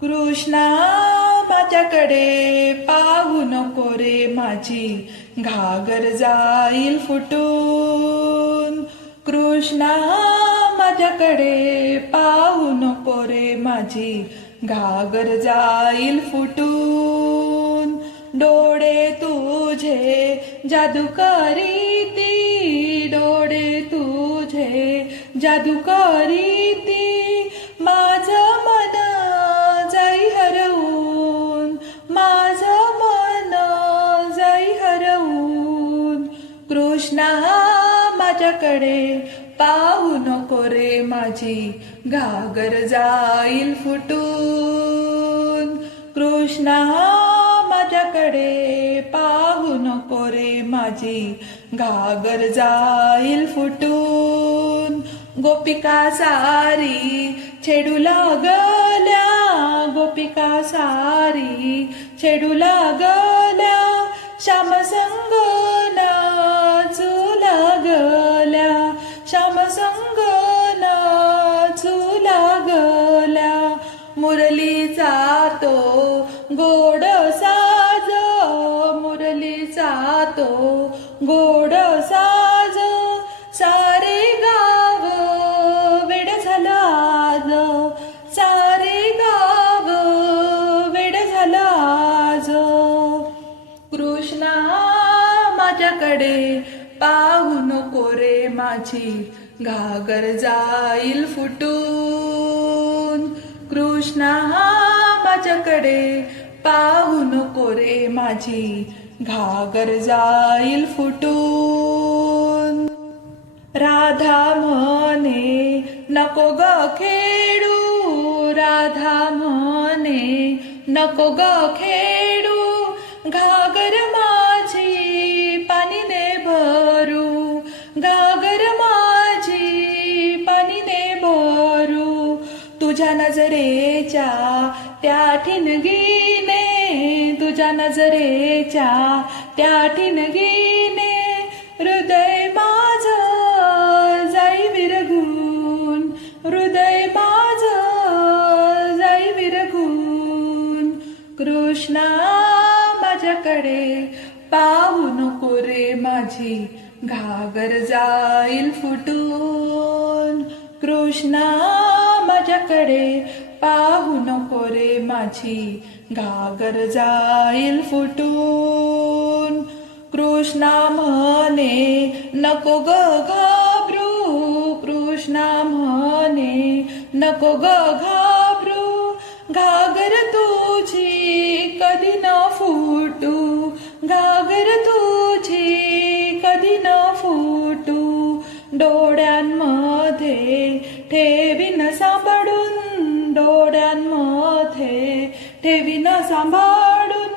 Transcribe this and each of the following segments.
कृष्णा माझ्याकडे पाहू नको रे माझी. घागर जाईल फुटून. कृष्णा माझ्याकडे पाहू नको रे माझी. घागर जाईल फुटून. डोळे तुझे जादूकारी ती. डोळे तुझे जादूकारी ती. माझा कृष्णा माझ्याकडे पाहू नको रे माझी. घागर जाईल फुटून. कृष्णा माझ्याकडे पाहू नको रे माझी. घागर जाईल फुटून. गोपिका सारी छेडू लागल्या. गोपिका सारी छेडू लागल्या. श्यामसंगना मुरलीचा तो गोड साज. मुरलीचा तो गोड साज. सारे गाव वेड झालं आज सारे गाव वेड झालं आज कृष्णा माझ्याकडे पाहू नको रे माझी. घागर जाईल फुटू. कृष्णा माझ्याकडे. पाहू नको रे माझी. घागर जाईल फुटून. राधा म्हणे नको ग खेडू. राधा म्हणे नको ग खेळू घागर मा तुझ्या नजरेच्या त्या ठिणगीने तुझ्या नजरेच्या त्या ठिणगीने हृदय माझ जाई विरगून हृदय माझ जाई विरघून. कृष्णा माझ्याकडे पाहू नको रे माझी घागर जाईल फुटून. कृष्णा माझ्याकडे पाहू नको रे माझी. घागर जाईल फुटून. कृष्णा म्हणे नको ग घाबरू. कृष्णा म्हणे नको ग घाबरू. घागर तू डोळ्यांमध्ये ठेवीन सांभाळून डोळ्यांमध्ये ठेवीन सांभाळून.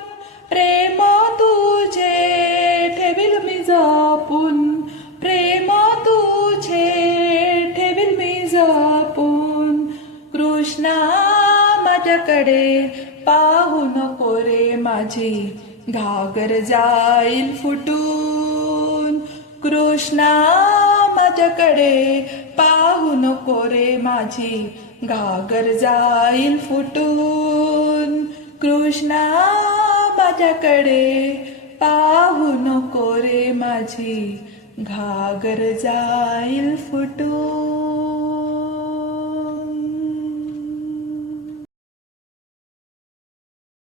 प्रेम तुझे ठेवील मी जपून प्रेम तुझे ठेवील मी जपून. कृष्णा माझ्याकडे पाहू नको रे माझी घागर जाईल फुटून. कृष्णा माझ्याकडे पाहू नको रे माझी. घागर जाईल फुटून. कृष्णा माझ्याकडे पाहू नको रे माझी. घागर जाईल फुटून.